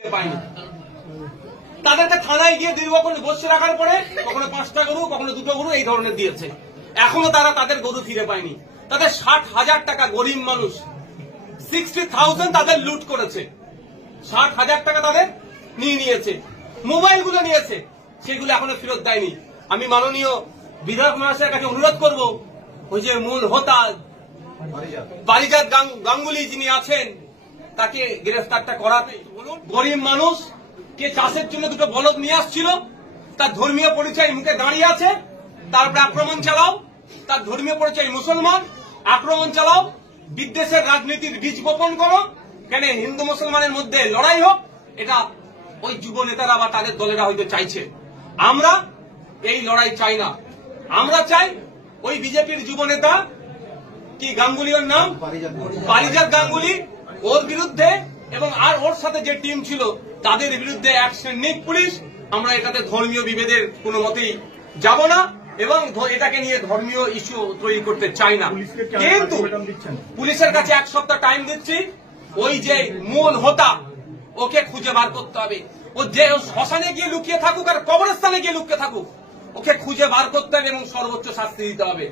পায়নি। তাদেরকে থানায় গিয়ে দীর্ঘক্ষণ বসে রাখার পরে কখনো 5টা গরু, কখনো 2টো গরু এই ধরনের দিয়েছে। এখনো তারা তাদের গরু ফিরে পায়নি। তাদের 60,000 টাকা, গরিব মানুষ 60,000 তাদের লুট করেছে। 60,000 টাকা তাদের নিয়েছে, মোবাইলগুলো নিয়েছে, সেগুলো এখনো ফেরত দেয়নি। আমি মাননীয় বিধায়ক মহাশয়ের কাছে অনুরোধ করব, ওই যে মূল হোতা পারিজাত গাঙ্গুলি যিনি আছেন, তাকে গ্রেফতারটা করাতে বলুন। গরিব মানুষ কে চাষের জন্য 2টো বলদ নিয়ে আসছিল, তার ধর্মীয় পরিচয় মুখে দাঁড়িয়ে আছে, তারপরে আক্রমণ চালাও। তার ধর্মীয় পরিচয় মুসলমান, আক্রমণ চালাও, বিদ্বেষের রাজনীতির বীজ বপন করো। কেন হিন্দু মুসলমানের মধ্যে লড়াই হোক, এটা ওই যুব নেতারা বা তাদের দলেরা হয়তো চাইছে। আমরা এই লড়াই চাই না। আমরা চাই ওই বিজেপির যুব নেতা কি গাঙ্গুলি, ওর নাম পারিজাত গাঙ্গুলি, ওর বিরুদ্ধে এবং আর ওর সাথে যে টিম ছিল তাদের বিরুদ্ধে অ্যাকশন নিক পুলিশ। আমরা এটাতে ধর্মীয় বিভেদের কোনো মতেই যাব না এবং এটাকে নিয়ে ধর্মীয় ইস্যু তৈরি করতে চাই না। কিন্তু পুলিশের কাছে 1 সপ্তাহ টাইম দিচ্ছি। ওই যে মূল হোতা, ওকে খুঁজে বার করতে হবে। ও যে শ্মশানে গিয়ে লুকিয়ে থাকুক আর কবরস্থানে গিয়ে লুকিয়ে থাকুক, ওকে খুঁজে বার করতে হবে এবং সর্বোচ্চ শাস্তি দিতে হবে।